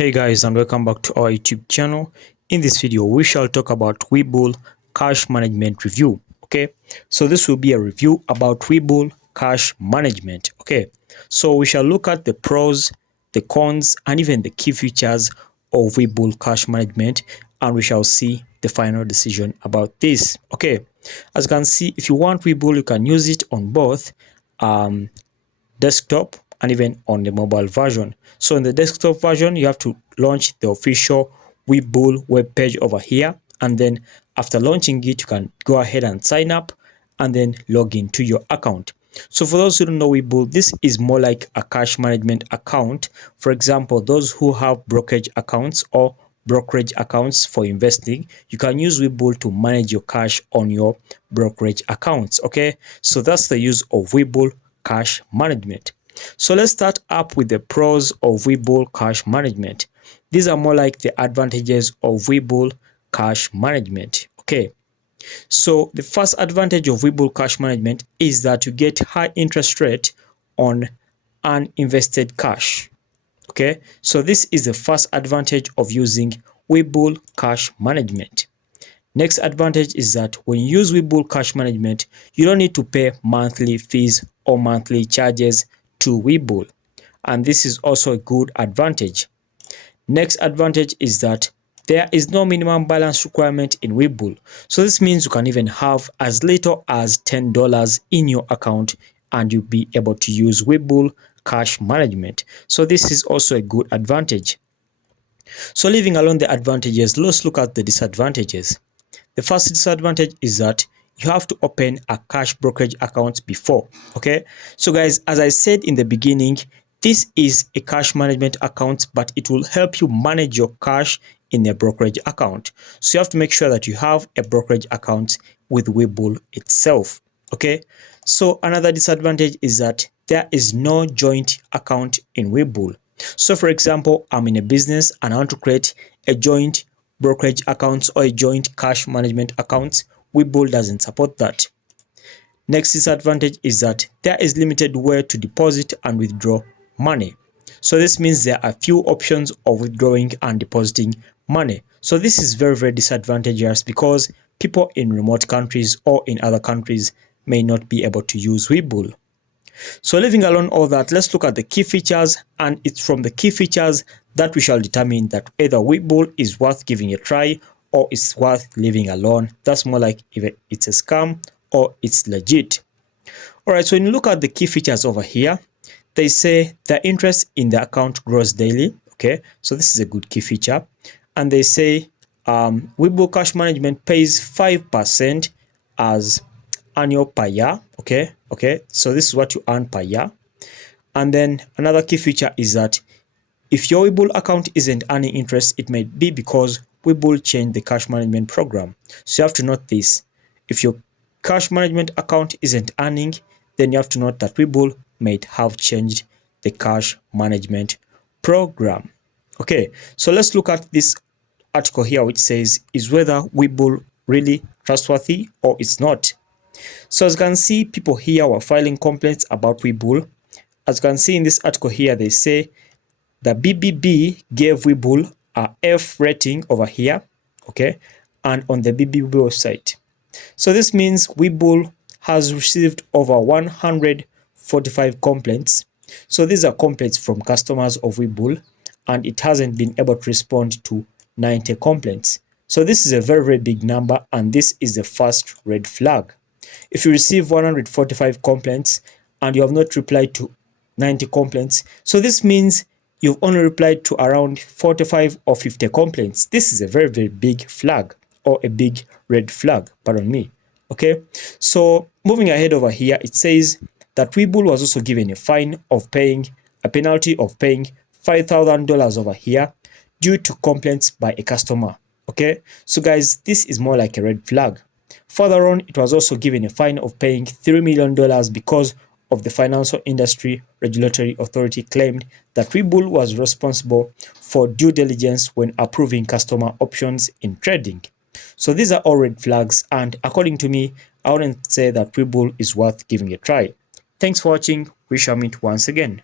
Hey guys, and welcome back to our YouTube channel. In this video we shall talk about Webull cash management review. Okay, so this will be a review about Webull cash management. Okay, so we shall look at the pros, the cons, and even the key features of Webull cash management, and we shall see the final decision about this. Okay, as you can see, if you want Webull, you can use it on both desktop and even on the mobile version. So in the desktop version, you have to launch the official Webull web page over here, and then after launching it, you can go ahead and sign up and then log into your account. So for those who don't know Webull, this is more like a cash management account. For example, those who have brokerage accounts or brokerage accounts for investing, you can use Webull to manage your cash on your brokerage accounts. Okay, so that's the use of Webull cash management. So let's start up with the pros of Webull cash management. These are more like the advantages of Webull cash management. Okay, so the first advantage of Webull cash management is that you get high interest rate on uninvested cash. Okay, so this is the first advantage of using Webull cash management. Next advantage is that when you use Webull cash management, you don't need to pay monthly fees or monthly charges to Webull, and this is also a good advantage. Next advantage is that there is no minimum balance requirement in Webull. So this means you can even have as little as $10 in your account and you'll be able to use Webull cash management. So this is also a good advantage. So leaving alone the advantages, let's look at the disadvantages. The first disadvantage is that you have to open a cash brokerage account before. Okay, so guys, as I said in the beginning, this is a cash management account, but it will help you manage your cash in a brokerage account. So you have to make sure that you have a brokerage account with Webull itself. Okay, so another disadvantage is that there is no joint account in Webull. So for example, I'm in a business and I want to create a joint brokerage accounts or a joint cash management accounts. Webull doesn't support that. Next disadvantage is that there is limited way to deposit and withdraw money. So this means there are few options of withdrawing and depositing money. So this is very disadvantageous because people in remote countries or in other countries may not be able to use Webull. So leaving alone all that, let's look at the key features, and it's from the key features that we shall determine that either Webull is worth giving a try or it's worth leaving alone. That's more like if it's a scam or it's legit. Alright, so when you look at the key features over here, they say the interest in the account grows daily. Okay, so this is a good key feature. And they say Webull cash management pays 5% as annual per year. Okay, so this is what you earn per year. And then another key feature is that if your Webull account isn't earning interest, it may be because Webull changed the cash management program. So you have to note this. If your cash management account isn't earning, then you have to note that Webull might have changed the cash management program. Okay, so let's look at this article here, which says, is whether Webull really trustworthy or it's not. So as you can see, people here were filing complaints about Webull. As you can see in this article here, they say the BBB gave Webull a F rating over here, okay, and on the BBB website. So this means Webull has received over 145 complaints. So these are complaints from customers of Webull, and it hasn't been able to respond to 90 complaints. So this is a very big number, and this is the first red flag. If you receive 145 complaints and you have not replied to 90 complaints, so this means you've only replied to around 45 or 50 complaints. This is a very big flag, or a big red flag, pardon me. Okay, so moving ahead over here, it says that Webull was also given a penalty of paying $5,000 over here due to complaints by a customer. Okay, so guys, this is more like a red flag. Further on, it was also given a fine of paying $3 million because of the Financial Industry Regulatory Authority claimed that Webull was responsible for due diligence when approving customer options in trading. So these are all red flags, and according to me, I wouldn't say that Webull is worth giving a try. Thanks for watching. We shall meet once again.